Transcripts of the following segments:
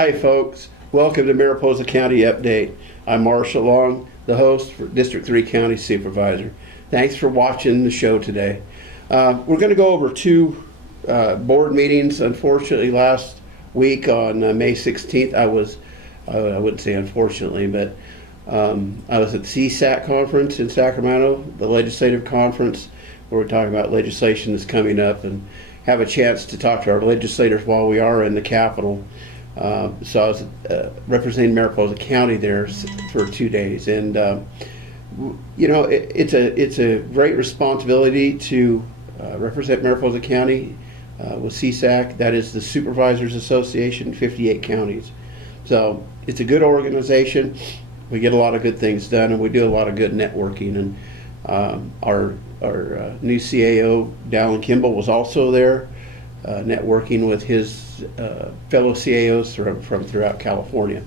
Hi folks, welcome to Mariposa County Update. I'm Marshall Long, the host for District 3 County Supervisor. Thanks for watching the show today. We're going to go over two board meetings. Unfortunately, last week on May 16th, I wouldn't say unfortunately, but I was at the CSAC conference in Sacramento, the legislative conference, where we're talking about legislation that's coming up, and have a chance to talk to our legislators while we are in the Capitol. So I was representing Mariposa County there for 2 days, and you know, it's a great responsibility to represent Mariposa County with CSAC. That is the Supervisors Association, 58 counties. So it's a good organization. We get a lot of good things done, and we do a lot of good networking. And our new CAO, Dallin Kimball, was also there, networking with his fellow CAOs from throughout California.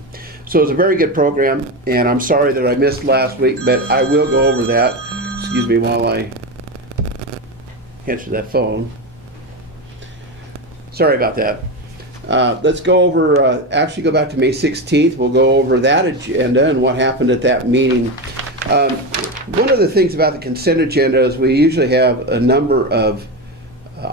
So it was a very good program, and I'm sorry that I missed last week, but I will go over that. Excuse me while I answer that phone. Sorry about that. Let's go over, actually go back to May 16th. We'll go over that agenda and what happened at that meeting. One of the things about the consent agenda is we usually have a number of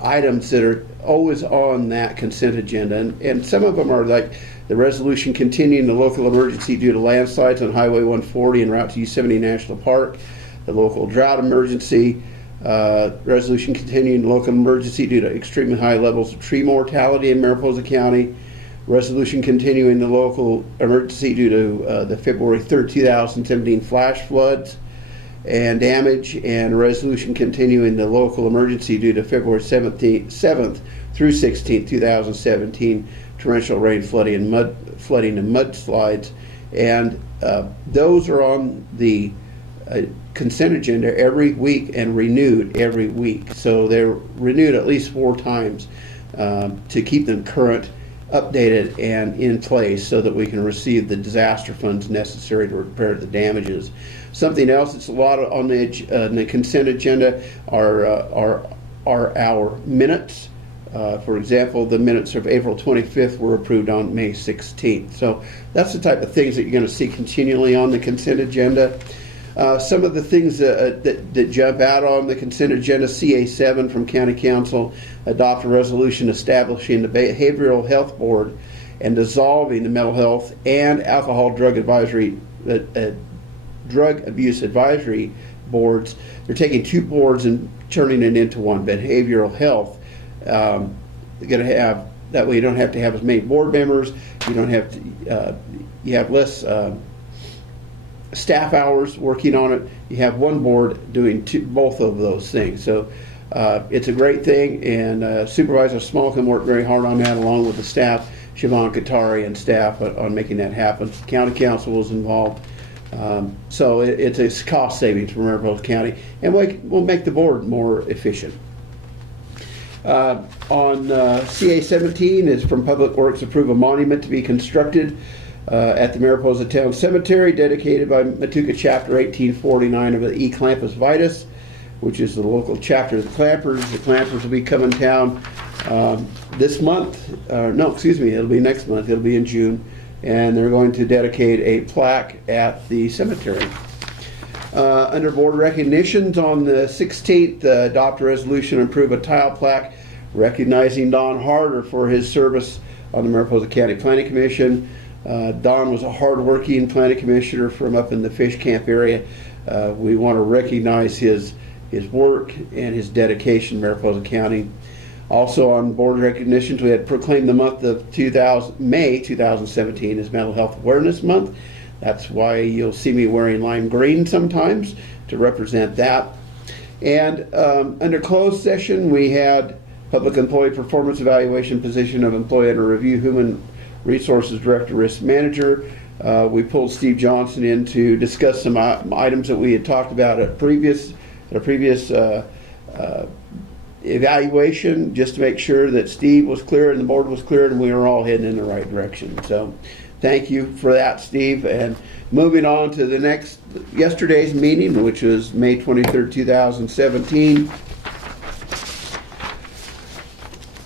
items that are always on that consent agenda, and some of them are like the resolution continuing the local emergency due to landslides on Highway 140 and Route 270 National Park, the local drought emergency, resolution continuing the local emergency due to extremely high levels of tree mortality in Mariposa County, resolution continuing the local emergency due to the February 3rd, 2017 flash floods and damage, and a resolution continuing the local emergency due to February 7th through 16th, 2017 torrential rain flooding and mudslides. And those are on the consent agenda every week and renewed every week. So they're renewed at least 4 times to keep them current, updated, and in place so that we can receive the disaster funds necessary to repair the damages. Something else that's a lot on the consent agenda are our minutes. For example, the minutes of April 25th were approved on May 16th. So that's the type of things that you're going to see continually on the consent agenda. Some of the things that jump out on the consent agenda: CA7 from County Council, adopt a resolution establishing the Behavioral Health Board and dissolving the Mental Health and Alcohol Drug Abuse Advisory Boards. They're taking 2 boards and turning it into one. Behavioral Health, they're going to have, that way you don't have to have as many board members, you don't have to, you have less staff hours working on it. You have one board doing both of those things. So it's a great thing, and Supervisor Smallcombe worked very hard on that along with the staff, Siobhan Katari and staff, on making that happen. County Council was involved. So it's a cost savings for Mariposa County, and we'll make the board more efficient. On CA17 is from Public Works, approve a monument to be constructed at the Mariposa Town Cemetery, dedicated by Matuka Chapter 1849 of the E. Clampus Vitus, which is the local chapter of the Clampers. The Clampers will be coming town this month. No, excuse me, it'll be next month. It'll be in June. And they're going to dedicate a plaque at the cemetery. Under board recognitions on the 16th, adopt a resolution and approve a tile plaque recognizing Don Harder for his service on the Mariposa County Planning Commission. Don was a hard-working planning commissioner from up in the Fish Camp area. We want to recognize his work and his dedication to Mariposa County. Also on board recognitions, we had proclaimed the month of May 2017 as Mental Health Awareness Month. That's why you'll see me wearing lime green sometimes to represent that. And under closed session, we had Public Employee Performance Evaluation position of Employee Under Review, Human Resources Director, Risk Manager. We pulled Steve Johnson in to discuss some items that we had talked about at a previous evaluation, just to make sure that Steve was clear and the board was clear and we were all heading in the right direction. So thank you for that, Steve. And moving on to the yesterday's meeting, which was May 23rd, 2017.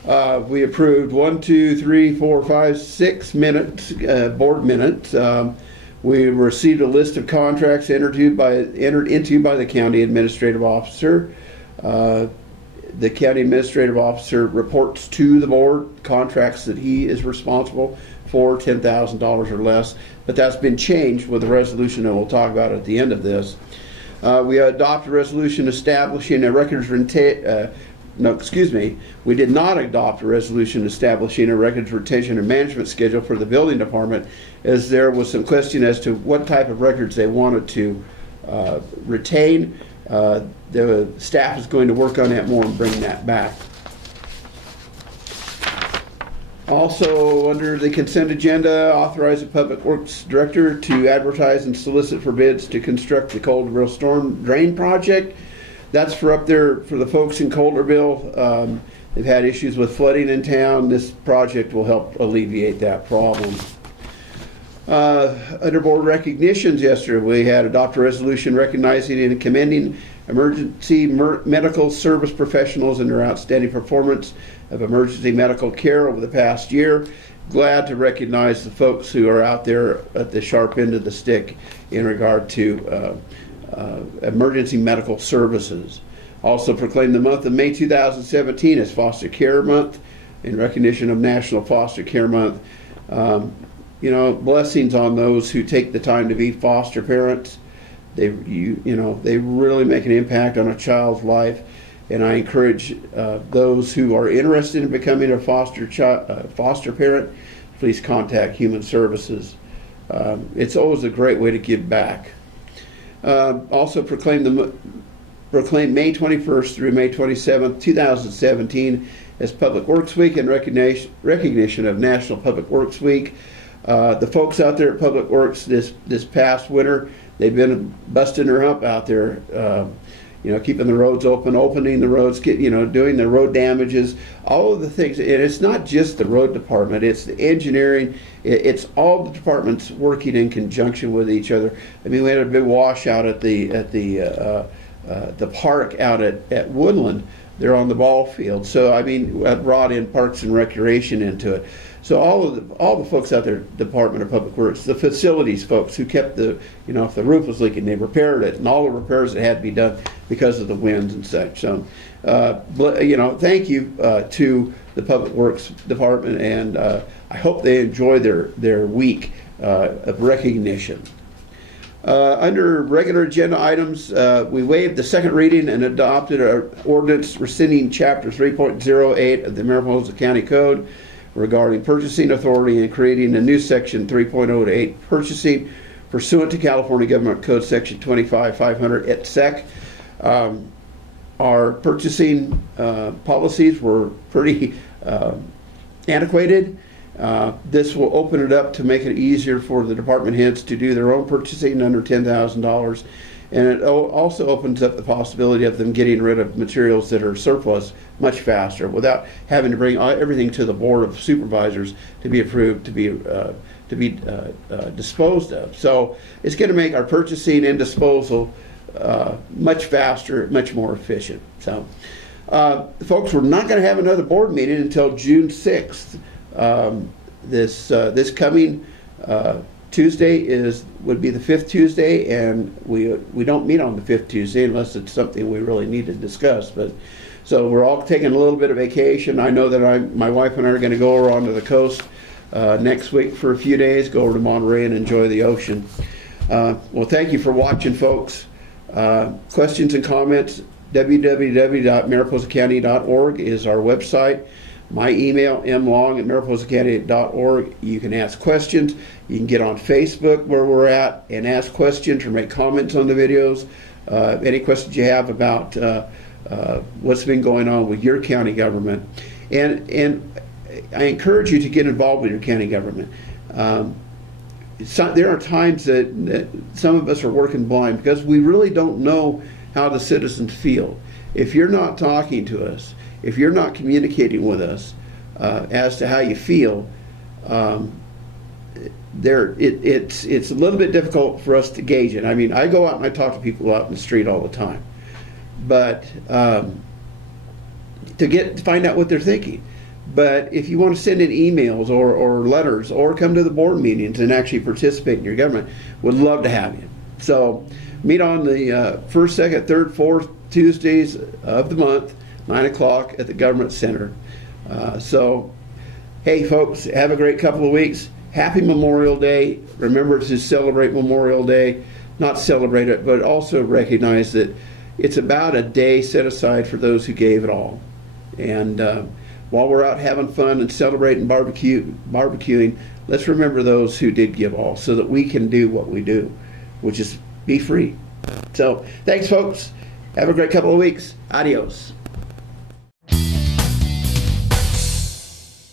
We approved 6 minutes, board minutes. We received a list of contracts entered into by the county administrative officer. The county administrative officer reports to the board contracts that he is responsible for, $10,000 or less, but that's been changed with the resolution that we'll talk about at the end of this. We adopted a resolution establishing a we did not adopt a resolution establishing a records retention and management schedule for the building department, as there was some question as to what type of records they wanted to retain. The staff is going to work on that more and bring that back. Also, under the consent agenda, authorize the Public Works Director to advertise and solicit for bids to construct the Coulterville Storm Drain Project. That's for up there for the folks in Coulterville. They've had issues with flooding in town. This project will help alleviate that problem. Under board recognitions yesterday, we had adopted a resolution recognizing and commending emergency medical service professionals and their outstanding performance of emergency medical care over the past year. Glad to recognize the folks who are out there at the sharp end of the stick in regard to emergency medical services. Also proclaimed the month of May 2017 as Foster Care Month in recognition of National Foster Care Month. Blessings on those who take the time to be foster parents. They really make an impact on a child's life, and I encourage those who are interested in becoming a foster parent, please contact Human Services. It's always a great way to give back. Also proclaim May 21st through May 27th, 2017 as Public Works Week in recognition of National Public Works Week. The folks out there at Public Works this past winter, they've been busting their hump out there, keeping the roads opening the roads, doing the road damages, all of the things. And it's not just the road department, it's the engineering, it's all the departments working in conjunction with each other. I mean, we had a big washout at the park out at Woodland. They're on the ball field. So, I mean, I brought in Parks and Recreation into it. So all the folks out there, Department of Public Works, the facilities folks who kept if the roof was leaking, they repaired it, and all the repairs that had to be done because of the winds and such. So, thank you to the Public Works Department, and I hope they enjoy their week of recognition. Under regular agenda items, we waived the second reading and adopted an ordinance rescinding Chapter 3.08 of the Mariposa County Code regarding purchasing authority and creating a new Section 3.08 purchasing pursuant to California Government Code Section 25500 et sec. Our purchasing policies were pretty antiquated. This will open it up to make it easier for the department heads to do their own purchasing under $10,000. And it also opens up the possibility of them getting rid of materials that are surplus much faster without having to bring everything to the Board of Supervisors to be approved, to be disposed of. So it's going to make our purchasing and disposal much faster, much more efficient. So folks, we're not going to have another board meeting until June 6th. This coming Tuesday would be the 5th Tuesday, and we don't meet on the 5th Tuesday unless it's something we really need to discuss. But so we're all taking a little bit of vacation. I know that my wife and I are going to go over onto the coast next week for a few days, go over to Monterey and enjoy the ocean. Well, thank you for watching, folks. Questions and comments, www.mariposacounty.org is our website. My email, mlong@mariposacounty.org. You can ask questions. You can get on Facebook where we're at and ask questions or make comments on the videos. Any questions you have about what's been going on with your county government. And I encourage you to get involved with your county government. There are times that some of us are working blind because we really don't know how the citizens feel. If you're not talking to us, if you're not communicating with us as to how you feel, it's a little bit difficult for us to gauge it. I mean, I go out and I talk to people out in the street all the time, but to find out what they're thinking. But if you want to send in emails or letters or come to the board meetings and actually participate in your government, would love to have you. So meet on the first, second, third, fourth Tuesdays of the month, 9 o'clock at the Government Center. So, hey folks, have a great couple of weeks. Happy Memorial Day. Remember to celebrate Memorial Day. Not celebrate it, but also recognize that it's about a day set aside for those who gave it all. And while we're out having fun and celebrating barbecuing, let's remember those who did give all so that we can do what we do, which is be free. So thanks folks. Have a great couple of weeks. Adios.